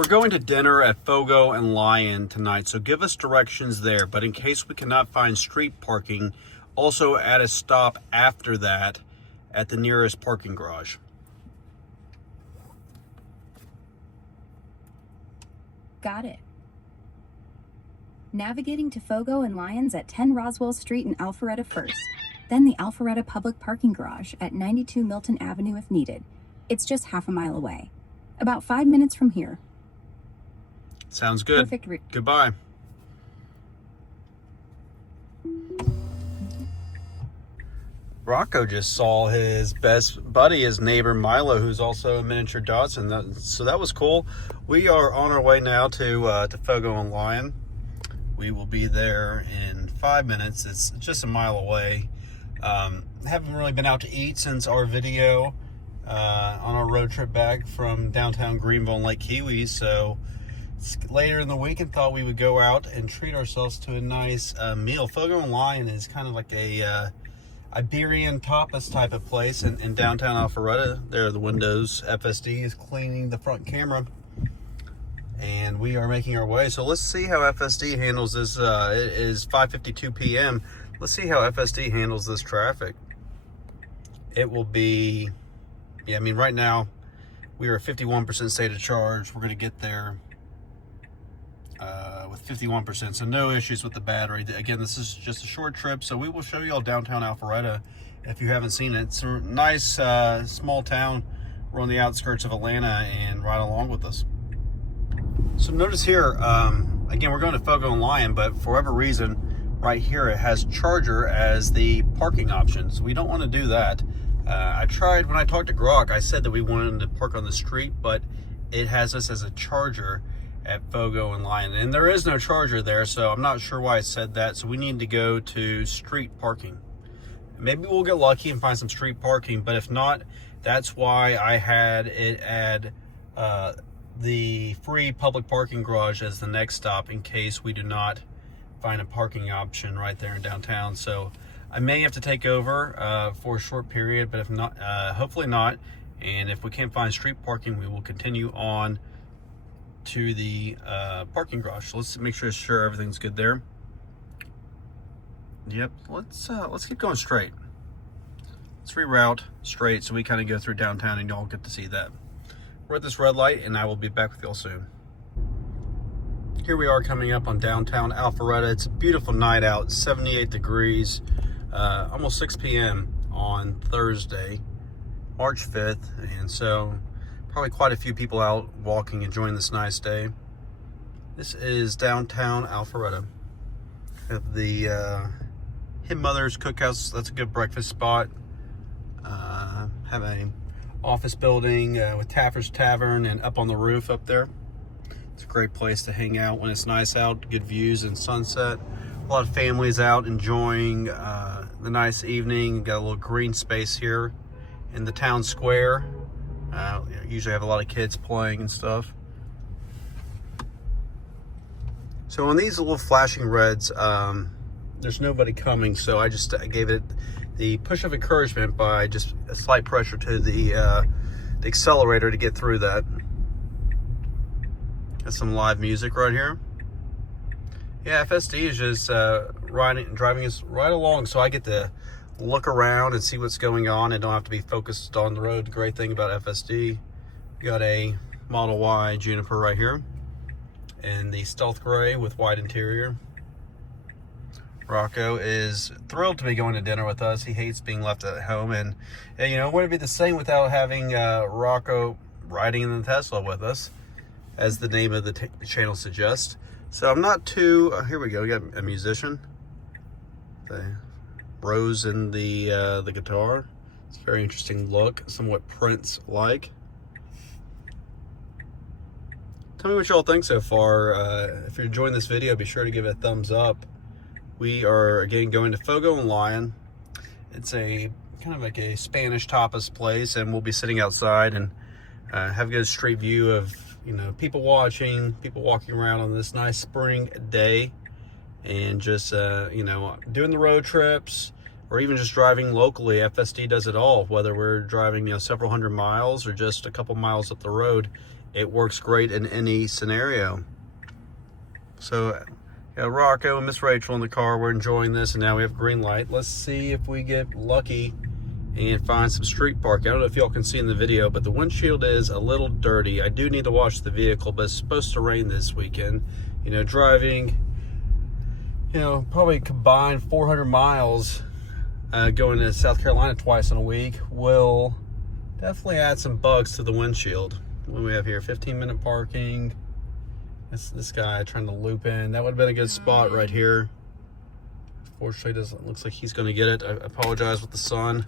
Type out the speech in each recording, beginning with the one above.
We're going to dinner at Fogo and Lion tonight, so give us directions there. But in case we cannot find street parking, also add a stop after that at the nearest parking garage. Got it. Navigating to Fogo and Lions at 10 Roswell Street in Alpharetta first, then the Alpharetta Public Parking Garage at 92 Milton Avenue if needed. It's just half a mile away. About 5 minutes from here. Sounds good. Perfect. Goodbye. Rocco just saw his best buddy, his neighbor Milo, who's also a miniature Dachshund. So that was cool. We are on our way now to Fogo and Lion. We will be there in 5 minutes. It's just a mile away. Haven't really been out to eat since our video on our road trip back from downtown Greenville and Lake Kiwi. So it's later in the week and thought we would go out and treat ourselves to a nice meal. Fogo and Lion is kind of like a Iberian tapas type of place in downtown Alpharetta. There are the windows. FSD is cleaning the front camera. And we are making our way. So let's see how FSD handles this. It is 5:52 p.m. Let's see how FSD handles this traffic. It will be, yeah, I mean, right now we are at 51% state of charge. We're going to get there with 51%. So no issues with the battery. Again, this is just a short trip. So we will show you all downtown Alpharetta if you haven't seen it. It's a nice small town. We're on the outskirts of Atlanta, and ride along with us. So notice here, again, we're going to Fogo and Lion, but for whatever reason, right here it has charger as the parking options. We don't want to do that. I tried, when I talked to Grok, I said that we wanted to park on the street, but it has us as a charger at Fogo and Lion. And there is no charger there, so I'm not sure why it said that. So we need to go to street parking. Maybe we'll get lucky and find some street parking, but if not, that's why I had it add the free public parking garage as the next stop in case we do not find a parking option right there in downtown. So I may have to take over for a short period, but if not, hopefully not. And if we can't find street parking, we will continue on to the parking garage. So let's make sure everything's good there. Yep, let's keep going straight. Let's reroute straight so we kind of go through downtown and y'all get to see that. We're at this red light, and I will be back with y'all soon. Here we are coming up on downtown Alpharetta. It's a beautiful night out, 78 degrees, almost 6 p.m. on Thursday, March 5th. And so probably quite a few people out walking, enjoying this nice day. This is downtown Alpharetta. We have the Him Mother's Cookhouse. That's a good breakfast spot. Have a office building with Tapas Tavern, and up on the roof up there. It's a great place to hang out when it's nice out, good views and sunset. A lot of families out enjoying the nice evening. Got a little green space here in the town square. Usually have a lot of kids playing and stuff. So on these little flashing reds, there's nobody coming, so I gave it the push of encouragement by just a slight pressure to the accelerator to get through that. Got some live music right here. Yeah, FSD is just driving us right along, so I get to look around and see what's going on and don't have to be focused on the road. The great thing about FSD, we got a Model Y Juniper right here, and the Stealth Gray with white interior. Rocco is thrilled to be going to dinner with us. He hates being left at home, and you know, it wouldn't be the same without having Rocco riding in the Tesla with us, as the name of the channel suggests. So I'm not too, here we go, we got a musician. The Rose in the guitar. It's a very interesting look, somewhat Prince-like. Tell me what y'all think so far. If you're enjoying this video, be sure to give it a thumbs up. We are, again, going to Fogo and Lion. It's a kind of like a Spanish tapas place, and we'll be sitting outside and have a good street view of, you know, people watching, people walking around on this nice spring day, and just, you know, doing the road trips, or even just driving locally. FSD does it all, whether we're driving, you know, several hundred miles or just a couple miles up the road. it works great in any scenario. So yeah, Rocco and Miss Rachel in the car, we're enjoying this, and now we have green light. Let's see if we get lucky and find some street parking. I don't know if y'all can see in the video, but the windshield is a little dirty. I do need to wash the vehicle, but it's supposed to rain this weekend. You know, driving, you know, probably combined 400 miles going to South Carolina twice in a week will definitely add some bugs to the windshield. What do we have here? 15-minute parking. This guy trying to loop in. That would have been a good spot right here. Fortunately, doesn't looks like he's going to get it. I apologize with the sun.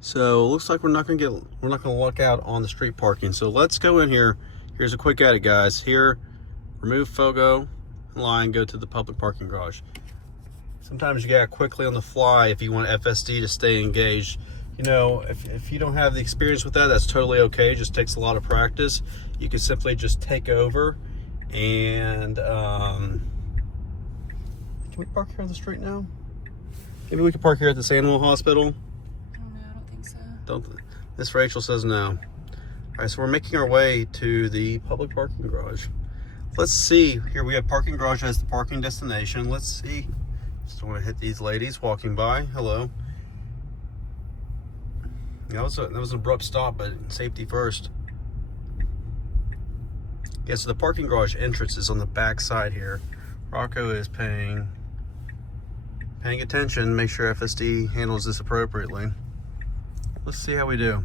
So it looks like we're not gonna luck out on the street parking. So let's go in here. Here's a quick edit, guys. Here, remove Fogo Lion, go to the public parking garage. Sometimes you gotta quickly on the fly if you want FSD to stay engaged. You know, if you don't have the experience with that, that's totally okay. It just takes a lot of practice. You can simply just take over and can we park here on the street now? Maybe we could park here at this animal hospital. Miss Rachel says no. All right, so we're making our way to the public parking garage. Let's see. Here we have parking garage as the parking destination. Let's see. Just don't want to hit these ladies walking by. Hello. That was an abrupt stop, but safety first. Yeah, so the parking garage entrance is on the back side here. Rocco is paying attention. Make sure FSD handles this appropriately. Let's see how we do.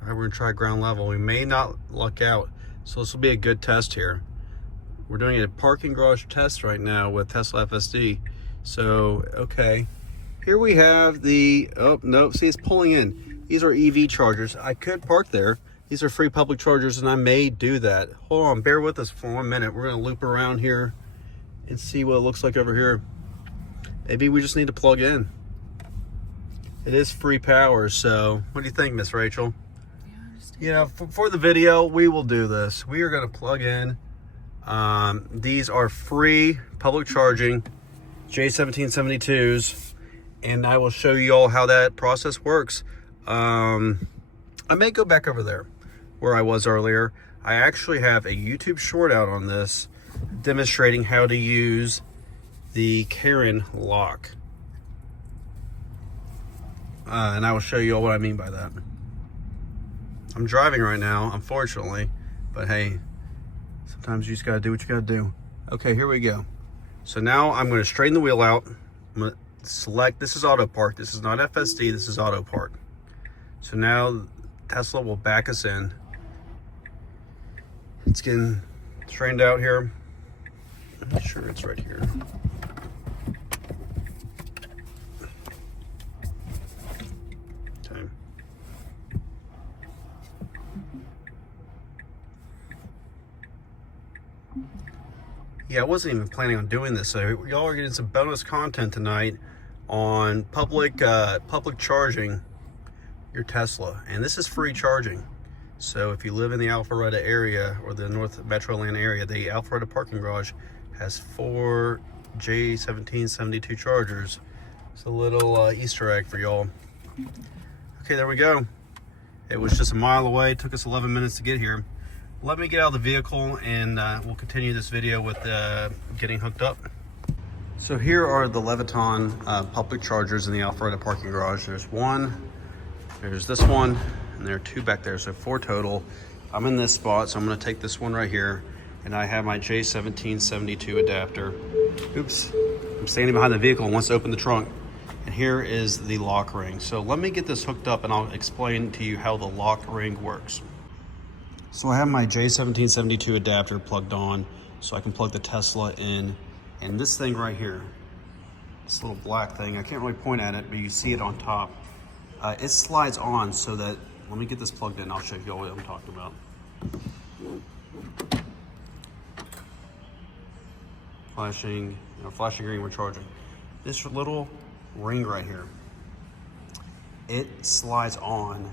All right, we're gonna try ground level. We may not luck out, so this will be a good test here. We're doing a parking garage test right now with Tesla FSD. So, okay. Here we have the, oh, no, see, it's pulling in. These are EV chargers. I could park there. These are free public chargers, and I may do that. Hold on, bear with us for 1 minute. We're gonna loop around here and see what it looks like over here. Maybe we just need to plug in. It is free power, so what do you think, Miss Rachel? Yeah, for the video, we will do this. We are going to plug in. These are free public charging J1772s, and I will show you all how that process works. I may go back over there where I was earlier. I actually have a YouTube short out on this demonstrating how to use the Karen lock, and I will show you all what I mean by that. I'm driving right now, unfortunately, but hey, sometimes you just gotta do what you gotta do. Okay, here we go. So now I'm going to straighten the wheel out. I'm going to select, this is auto park, this is not FSD, this is auto park. So now Tesla will back us in. It's getting straightened out here. I'm not sure it's right here. Yeah, I wasn't even planning on doing this, so y'all are getting some bonus content tonight on public charging your Tesla, and this is free charging. So if you live in the Alpharetta area or the North Metro Atlanta area, the Alpharetta parking garage has 4 J1772 chargers. It's a little Easter egg for y'all. Okay, there we go. It was just a mile away. It took us 11 minutes to get here. Let me get out of the vehicle and we'll continue this video with getting hooked up. So here are the Leviton public chargers in the Alpharetta parking garage. There's one, there's this one, and there are 2 back there, so 4 total. I'm in this spot, so I'm gonna take this one right here, and I have my J1772 adapter. Oops, I'm standing behind the vehicle and wants to open the trunk. And here is the lock ring. So let me get this hooked up and I'll explain to you how the lock ring works. So I have my J1772 adapter plugged on so I can plug the Tesla in. And this thing right here, this little black thing, I can't really point at it, but you see it on top. It slides on so that, let me get this plugged in, I'll show you all what I'm talking about. Flashing green, we're charging. This little ring right here, it slides on.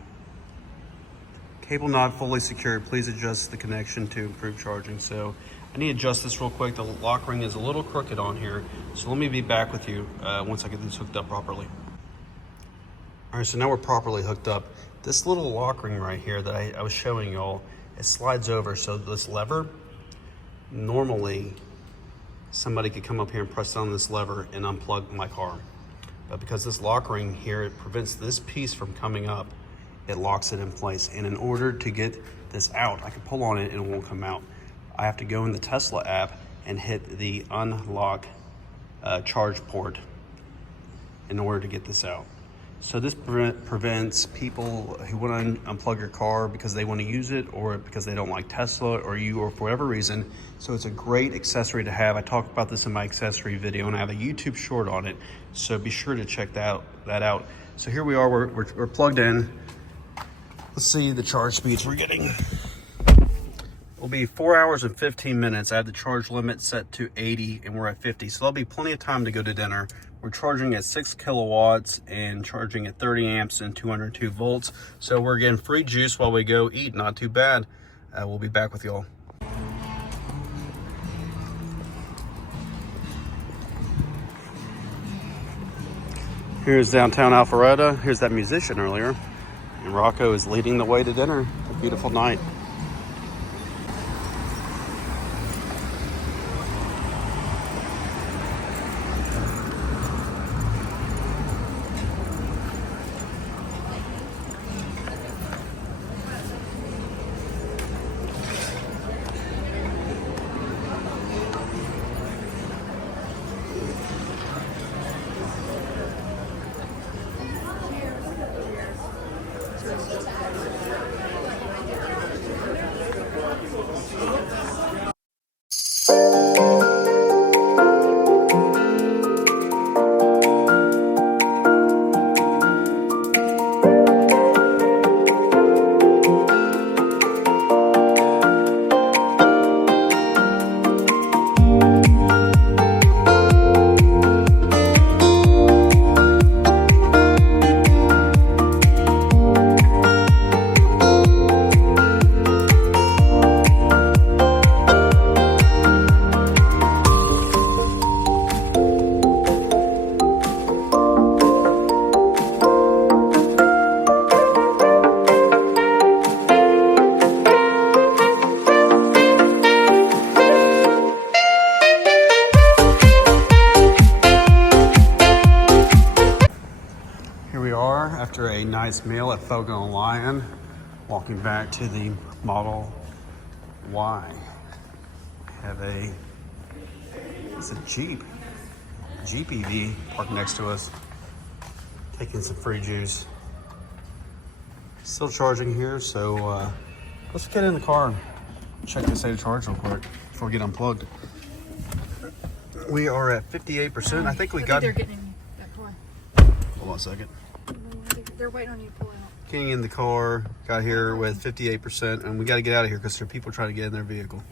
Cable not fully secured. Please adjust the connection to improve charging. So I need to adjust this real quick. The lock ring is a little crooked on here. So let me be back with you once I get this hooked up properly. All right, so now we're properly hooked up. This little lock ring right here that I was showing y'all, it slides over. So this lever, normally somebody could come up here and press down this lever and unplug my car. But because this lock ring here, it prevents this piece from coming up, it locks it in place. And in order to get this out, I can pull on it and it won't come out. I have to go in the Tesla app and hit the unlock charge port in order to get this out. So this prevents people who want to unplug your car because they want to use it or because they don't like Tesla or for whatever reason. So it's a great accessory to have. I talked about this in my accessory video and I have a YouTube short on it. So be sure to check that out. So here we are, we're plugged in. Let's see the charge speeds we're getting. It'll be 4 hours and 15 minutes. I have the charge limit set to 80 and we're at 50. So there'll be plenty of time to go to dinner. We're charging at 6 kilowatts and charging at 30 amps and 202 volts. So we're getting free juice while we go eat. Not too bad. We'll be back with y'all. Here's downtown Alpharetta. Here's that musician earlier. And Rocco is leading the way to dinner. A beautiful night. After a nice meal at Fogo Lion, walking back to the Model Y. Have it's a Jeep EV parked next to us, taking some free juice. Still charging here, so let's get in the car and check the state of charge real quick before we get unplugged. We are at 58%. I think we got. They're getting in that car. Hold on a second. They're waiting on you to pull out. Getting in the car, got here with 58%, and we got to get out of here because there are people trying to get in their vehicle.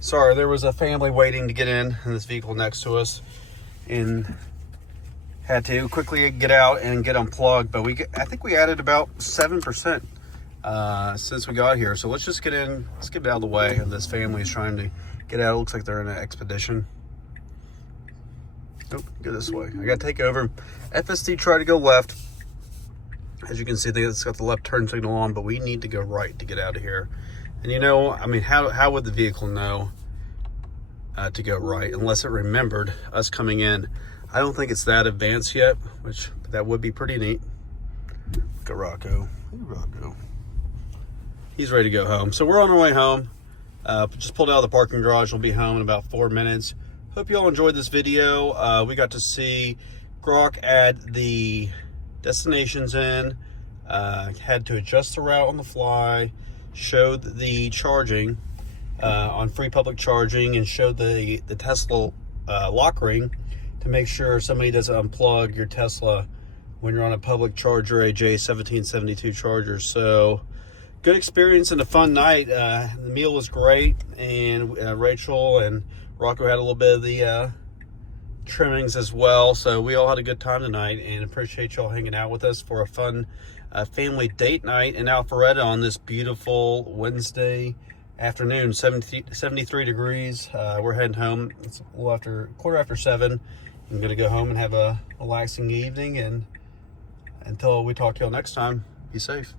Sorry, there was a family waiting to get in this vehicle next to us, and had to quickly get out and get unplugged. But I think we added about 7% since we got here. So let's just get in. Let's get out of the way of this family is trying to get out. It looks like they're in an expedition. Nope, go this way. I got to take over. FSD tried to go left. As you can see, it's got the left turn signal on, but we need to go right to get out of here. And you know, I mean, how would the vehicle know to go right unless it remembered us coming in? I don't think it's that advanced yet, but that would be pretty neat. Look at Rocco. Hey, Rocco. He's ready to go home. So we're on our way home. Just pulled out of the parking garage. We'll be home in about 4 minutes. Hope you all enjoyed this video. We got to see Grok add the destinations in, had to adjust the route on the fly, showed the charging on free public charging, and showed the Tesla lock ring to make sure somebody doesn't unplug your Tesla when you're on a public charger, a J1772 charger. So good experience and a fun night. The meal was great, and Rachel and Rocco had a little bit of the trimmings as well. So we all had a good time tonight, and appreciate y'all hanging out with us for a fun family date night in Alpharetta on this beautiful Wednesday afternoon, 73 degrees. We're heading home. It's a little after, quarter after 7. I'm going to go home and have a relaxing evening. And until we talk to y'all next time, be safe.